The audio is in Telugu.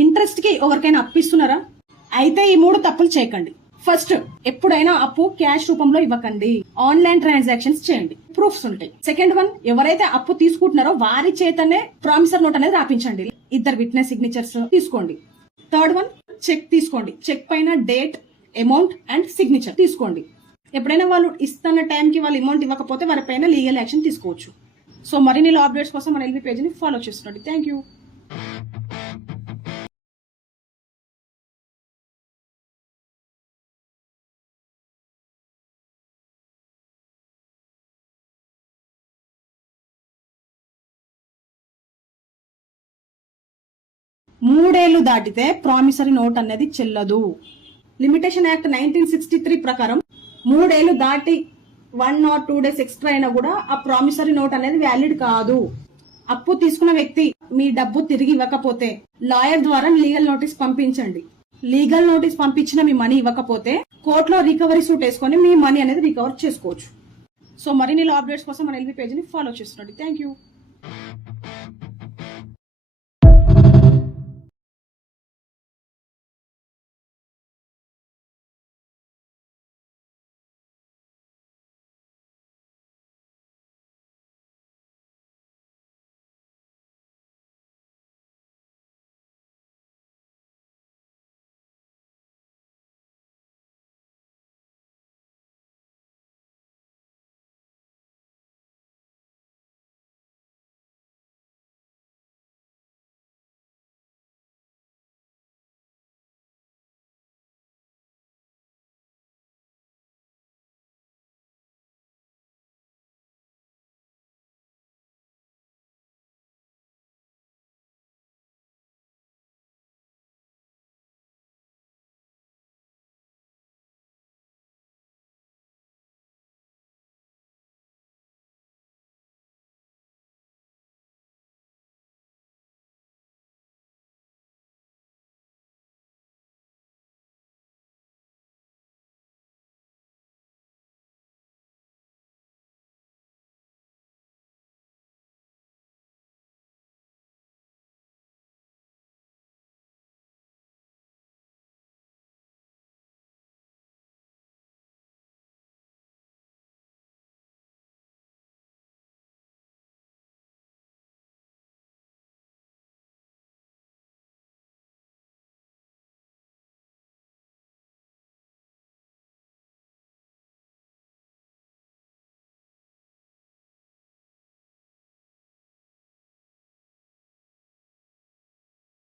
ఇంట్రెస్ట్ కి ఎవరికైనా అప్పిస్తున్నారా? అయితే ఈ 3 తప్పులు చేయకండి. ఫస్ట్, ఎప్పుడైనా అప్పు క్యాష్ రూపంలో ఇవ్వకండి. ఆన్లైన్ ట్రాన్సాక్షన్స్ చేయండి, ప్రూఫ్స్ ఉంటాయి. సెకండ్ వన్, ఎవరైతే అప్పు తీసుకుంటున్నారో వారి చేతనే ప్రామిసర్ నోట్ అనేది రాపించండి. 2 విట్నెస్ సిగ్నేచర్స్ తీసుకోండి. థర్డ్ వన్, చెక్ తీసుకోండి. చెక్ పైన డేట్, అమౌంట్ అండ్ సిగ్నేచర్ తీసుకోండి. ఎప్పుడైనా వాళ్ళు ఇస్తున్న టైంకి వాళ్ళు అమౌంట్ ఇవ్వకపోతే వారిపైన లీగల్ యాక్షన్ తీసుకోవచ్చు. సో మరిన్ని లా అప్డేట్స్ కోసం మన ఎల్బీ పేజ్ని ఫాలో చేస్తుండండి. Thank you. మూడేళ్లు దాటితే ప్రామిసరీ నోట్ అనేది చెల్లదు. లిమిటేషన్ యాక్ట్ 1963 ప్రకారం 3 ఏళ్లు దాటి 1 or 2 days ఎక్స్ట్రా అయినా కూడా ఆ ప్రామిసరీ నోట్ అనేది వ్యాలిడ్ కాదు. అప్పు తీసుకున్న వ్యక్తి మీ డబ్బు తిరిగి ఇవ్వకపోతే లాయర్ ద్వారా లీగల్ నోటీస్ పంపించండి. లీగల్ నోటీస్ పంపించిన మీ మనీ ఇవ్వకపోతే కోర్టులో రికవరీ సూట్ వేసుకొని మీ మనీ అనేది రికవర్ చేసుకోవచ్చు. సో మరిన్ని లా అప్డేట్స్ కోసం మన ఎల్బీ పేజ్ని ఫాలో చేస్తుండండి. Thank you.